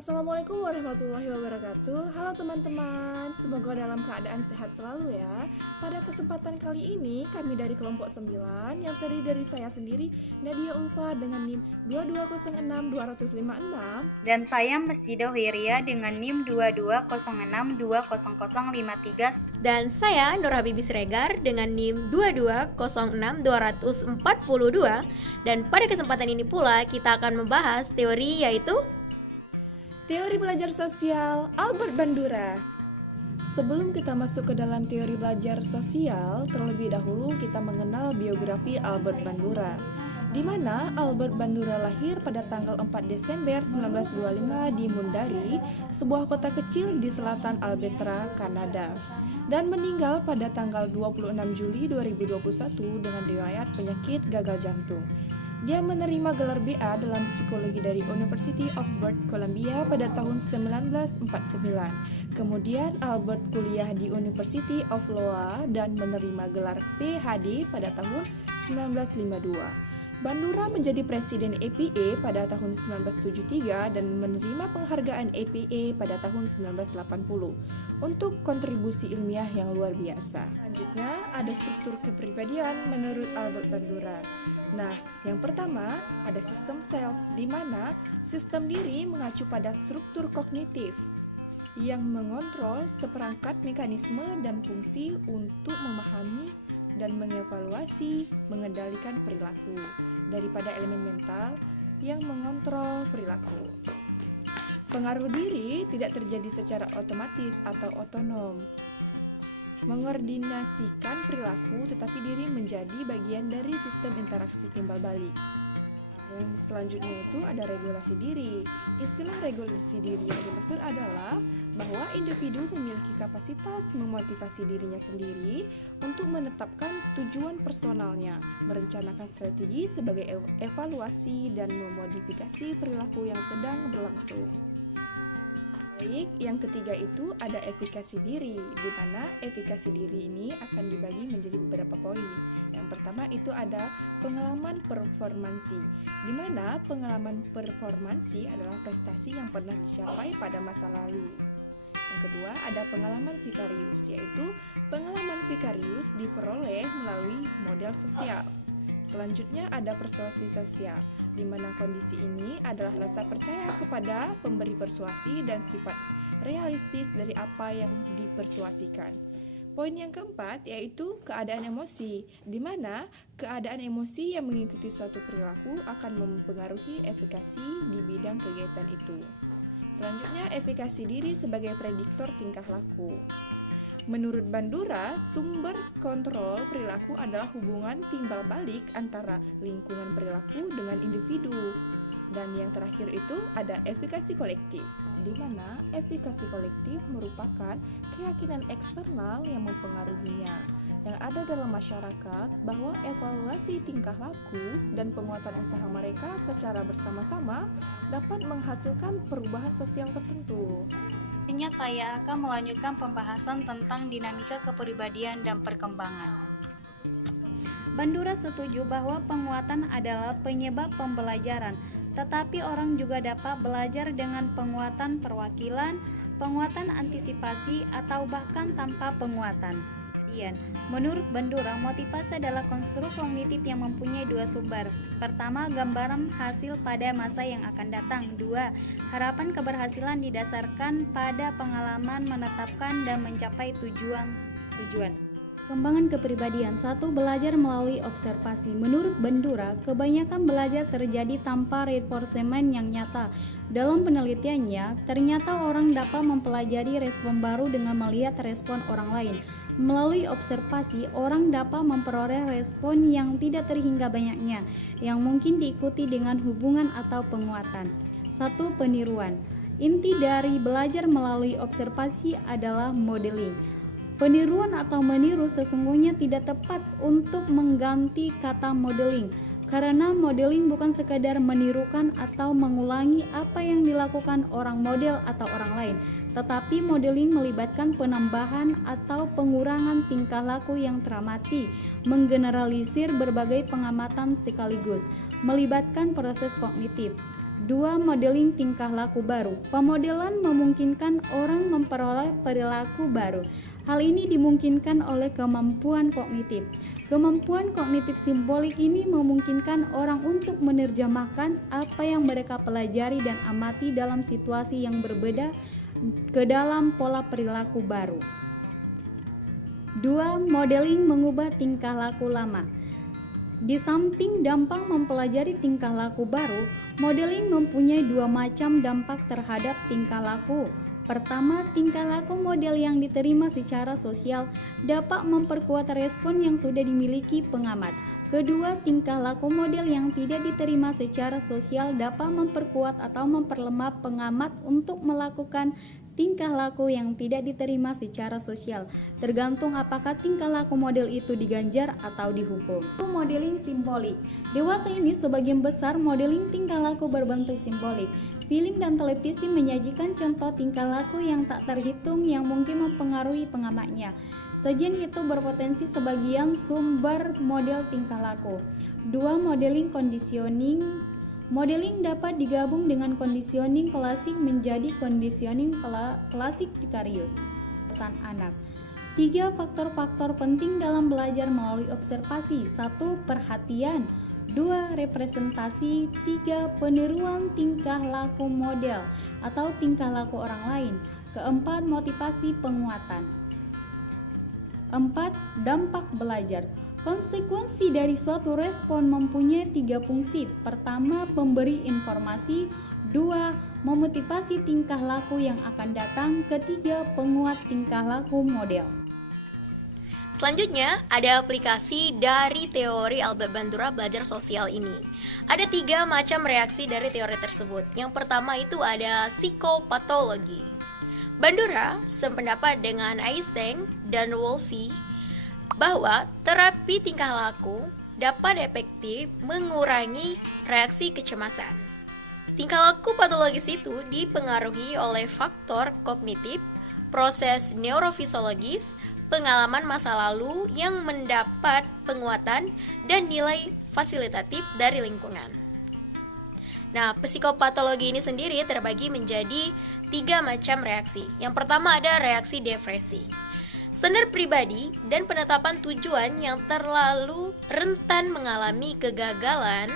Assalamualaikum warahmatullahi wabarakatuh. Halo teman-teman, semoga dalam keadaan sehat selalu ya. Pada kesempatan kali ini kami dari kelompok 9 yang terdiri dari saya sendiri, Nadia Ulfa dengan NIM 2206256. Dan saya Masjidah Wiria dengan NIM 2206200053. Dan saya Nur Habibi Siregar dengan NIM 2206242. Dan pada kesempatan ini pula kita akan membahas teori yaitu Teori belajar sosial Albert Bandura. Sebelum kita masuk ke dalam teori belajar sosial, terlebih dahulu kita mengenal biografi Albert Bandura, di mana Albert Bandura lahir pada tanggal 4 Desember 1925 di Mundari, sebuah kota kecil di selatan Alberta, Kanada, dan meninggal pada tanggal 26 Juli 2021 dengan riwayat penyakit gagal jantung. Dia menerima gelar BA dalam psikologi dari University of British Columbia pada tahun 1949. Kemudian Albert kuliah di University of Iowa dan menerima gelar PhD pada tahun 1952. Bandura menjadi presiden APA pada tahun 1973 dan menerima penghargaan APA pada tahun 1980 untuk kontribusi ilmiah yang luar biasa. Selanjutnya ada struktur kepribadian menurut Albert Bandura. Nah, yang pertama ada sistem self, di mana sistem diri mengacu pada struktur kognitif yang mengontrol seperangkat mekanisme dan fungsi untuk memahami dan mengevaluasi, mengendalikan perilaku daripada elemen mental yang mengontrol perilaku. Pengaruh diri tidak terjadi secara otomatis atau otonom. Mengordinasikan perilaku, tetapi diri menjadi bagian dari sistem interaksi timbal balik. Yang selanjutnya itu ada regulasi diri. Istilah regulasi diri yang dimaksud adalah bahwa individu memiliki kapasitas memotivasi dirinya sendiri untuk menetapkan tujuan personalnya, merencanakan strategi sebagai evaluasi dan memodifikasi perilaku yang sedang berlangsung. Baik, yang ketiga itu ada efikasi diri, di mana efikasi diri ini akan dibagi menjadi beberapa poin. Yang pertama itu ada pengalaman performansi, di mana pengalaman performansi adalah prestasi yang pernah dicapai pada masa lalu. Yang kedua ada pengalaman vikarius, yaitu pengalaman vikarius diperoleh melalui model sosial. Selanjutnya ada persuasi sosial, di mana kondisi ini adalah rasa percaya kepada pemberi persuasi dan sifat realistis dari apa yang dipersuasikan. Poin yang keempat yaitu keadaan emosi, di mana keadaan emosi yang mengikuti suatu perilaku akan mempengaruhi efikasi di bidang kegiatan itu. Selanjutnya, efikasi diri sebagai prediktor tingkah laku. Menurut Bandura, sumber kontrol perilaku adalah hubungan timbal balik antara lingkungan perilaku dengan individu. Dan yang terakhir itu ada efikasi kolektif, di mana efikasi kolektif merupakan keyakinan eksternal yang mempengaruhinya, yang ada dalam masyarakat bahwa evaluasi tingkah laku dan penguatan usaha mereka secara bersama-sama dapat menghasilkan perubahan sosial tertentu. Selanjutnya saya akan melanjutkan pembahasan tentang dinamika kepribadian dan perkembangan. Bandura setuju bahwa penguatan adalah penyebab pembelajaran, tetapi orang juga dapat belajar dengan penguatan perwakilan, penguatan antisipasi, atau bahkan tanpa penguatan. Menurut Bandura, motivasi adalah konstruk kognitif yang mempunyai dua sumber. Pertama, gambaran hasil pada masa yang akan datang. Dua, harapan keberhasilan didasarkan pada pengalaman menetapkan dan mencapai tujuan. Pengembangan kepribadian. 1. Belajar melalui observasi. Menurut Bandura, kebanyakan belajar terjadi tanpa reinforcement yang nyata. Dalam penelitiannya, ternyata orang dapat mempelajari respon baru dengan melihat respon orang lain. Melalui observasi, orang dapat memperoleh respon yang tidak terhingga banyaknya, yang mungkin diikuti dengan hubungan atau penguatan. 1. Peniruan. Inti dari belajar melalui observasi adalah modeling. Peniruan atau meniru sesungguhnya tidak tepat untuk mengganti kata modeling, karena modeling bukan sekadar menirukan atau mengulangi apa yang dilakukan orang model atau orang lain, tetapi modeling melibatkan penambahan atau pengurangan tingkah laku yang teramati, menggeneralisir berbagai pengamatan sekaligus, melibatkan proses kognitif. 2. Modeling tingkah laku baru. Pemodelan memungkinkan orang memperoleh perilaku baru. Hal ini dimungkinkan oleh kemampuan kognitif. Kemampuan kognitif simbolik ini memungkinkan orang untuk menerjemahkan apa yang mereka pelajari dan amati dalam situasi yang berbeda ke dalam pola perilaku baru. 2. Modeling mengubah tingkah laku lama. Di samping dampak mempelajari tingkah laku baru, modeling mempunyai 2 macam dampak terhadap tingkah laku. Pertama, tingkah laku model yang diterima secara sosial dapat memperkuat respon yang sudah dimiliki pengamat. Kedua, tingkah laku model yang tidak diterima secara sosial dapat memperkuat atau memperlemah pengamat untuk melakukan tingkah laku yang tidak diterima secara sosial, tergantung apakah tingkah laku model itu diganjar atau dihukum. Modeling simbolik. Dewasa ini sebagian besar modeling tingkah laku berbentuk simbolik. Film dan televisi menyajikan contoh tingkah laku yang tak terhitung yang mungkin mempengaruhi pengamatnya. Sajian itu berpotensi sebagian sumber model tingkah laku. 2. Modeling conditioning. Modeling dapat digabung dengan conditioning klasik menjadi conditioning klasik vicarious. Pesan anak. 3. Faktor-faktor penting dalam belajar melalui observasi. 1. Perhatian. 2. Representasi. 3. Peniruan tingkah laku model atau tingkah laku orang lain. Keempat, motivasi penguatan. 4. Dampak belajar. Konsekuensi dari suatu respon mempunyai 3 fungsi. Pertama, memberi informasi. 2. Memotivasi tingkah laku yang akan datang. Ketiga, penguat tingkah laku model. Selanjutnya, ada aplikasi dari teori Albert Bandura belajar sosial ini. Ada 3 macam reaksi dari teori tersebut. Yang pertama itu ada psikopatologi. Bandura sependapat dengan Eysenck dan Wolfe bahwa terapi tingkah laku dapat efektif mengurangi reaksi kecemasan. Tingkah laku patologis itu dipengaruhi oleh faktor kognitif, proses neurofisiologis, pengalaman masa lalu yang mendapat penguatan, dan nilai fasilitatif dari lingkungan. Nah, psikopatologi ini sendiri terbagi menjadi 3 macam reaksi. Yang pertama ada reaksi depresi. Standar pribadi dan penetapan tujuan yang terlalu rentan mengalami kegagalan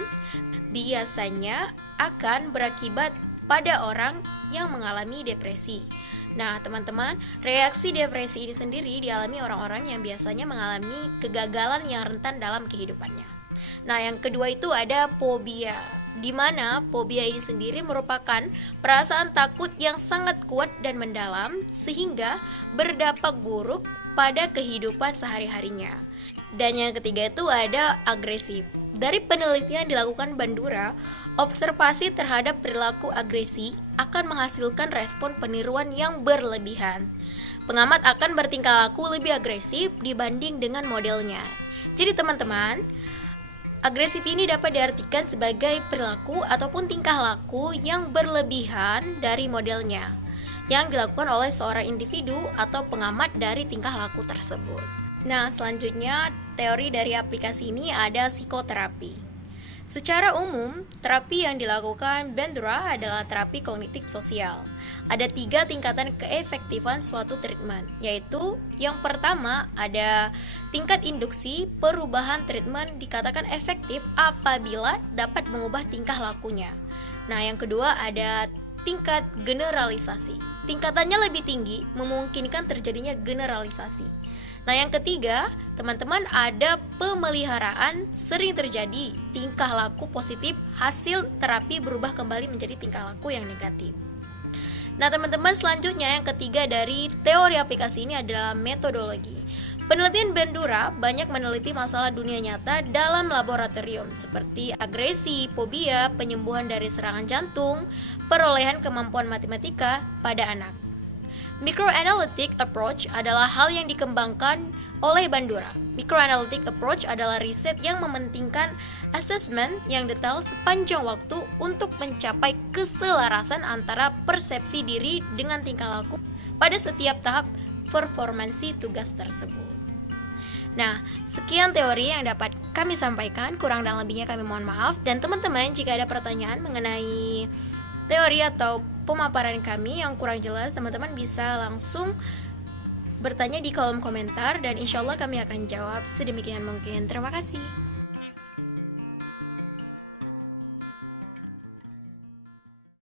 biasanya akan berakibat pada orang yang mengalami depresi. Nah, teman-teman, reaksi depresi ini sendiri dialami orang-orang yang biasanya mengalami kegagalan yang rentan dalam kehidupannya. Nah, yang kedua itu ada fobia, di mana fobia ini sendiri merupakan perasaan takut yang sangat kuat dan mendalam sehingga berdampak buruk pada kehidupan sehari-harinya. Dan yang ketiga itu ada agresif. Dari penelitian dilakukan Bandura, observasi terhadap perilaku agresi akan menghasilkan respon peniruan yang berlebihan. Pengamat akan bertingkah laku lebih agresif dibanding dengan modelnya. Jadi teman-teman, agresif ini dapat diartikan sebagai perilaku ataupun tingkah laku yang berlebihan dari modelnya yang dilakukan oleh seorang individu atau pengamat dari tingkah laku tersebut. Nah, selanjutnya teori dari aplikasi ini ada psikoterapi. Secara umum, terapi yang dilakukan Bandura adalah terapi kognitif sosial. Ada 3 tingkatan keefektifan suatu treatment, yaitu yang pertama ada tingkat induksi. Perubahan treatment dikatakan efektif apabila dapat mengubah tingkah lakunya. Nah, yang kedua ada tingkat generalisasi. Tingkatannya lebih tinggi, memungkinkan terjadinya generalisasi. Nah, yang ketiga, teman-teman, ada pemeliharaan. Sering terjadi tingkah laku positif, hasil terapi berubah kembali menjadi tingkah laku yang negatif. Nah, teman-teman, selanjutnya yang ketiga dari teori aplikasi ini adalah metodologi. Penelitian Bandura banyak meneliti masalah dunia nyata dalam laboratorium seperti agresi, fobia, penyembuhan dari serangan jantung, perolehan kemampuan matematika pada anak. Microanalytic approach adalah hal yang dikembangkan oleh Bandura. Microanalytic approach adalah riset yang mementingkan asesmen yang detail sepanjang waktu untuk mencapai keselarasan antara persepsi diri dengan tingkah laku pada setiap tahap performansi tugas tersebut. Nah, sekian teori yang dapat kami sampaikan, kurang dan lebihnya kami mohon maaf. Dan teman-teman, jika ada pertanyaan mengenai teori atau pemaparan kami yang kurang jelas, teman-teman bisa langsung bertanya di kolom komentar dan insya Allah kami akan jawab sedemikian mungkin. Terima kasih.